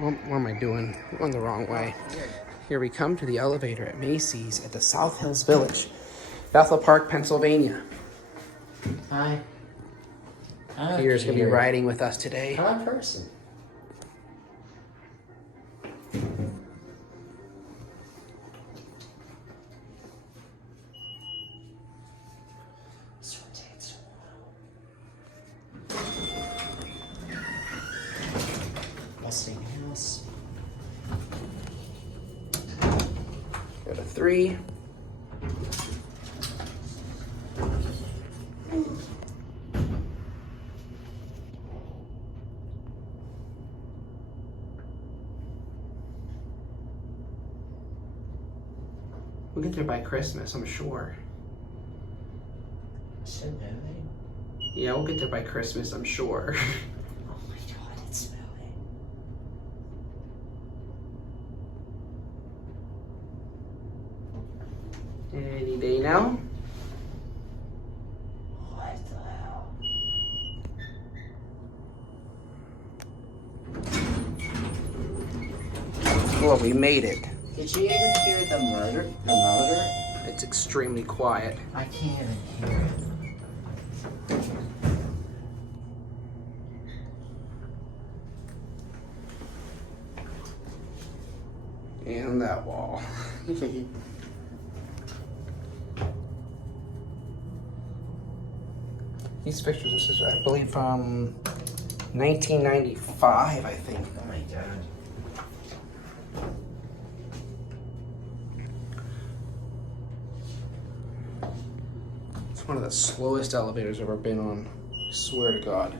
What am I doing? I'm going the wrong way. Here we come to the elevator at Macy's at the South Hills Village, Bethel Park, Pennsylvania. Hi. Peter's going to be riding with us today. Hi, person. Westinghouse. Go to 3. We'll get there by Christmas, I'm sure. Is it moving? Yeah, we'll get there by Christmas, I'm sure. Oh my god, it's moving. Any day now. What the hell? Well, we made it. Did you even hear the motor? It's extremely quiet. I can't even hear it. And that wall. These pictures, this is, I believe, from 1995, I think. Oh my god. It's one of the slowest elevators I've ever been on. I swear to God.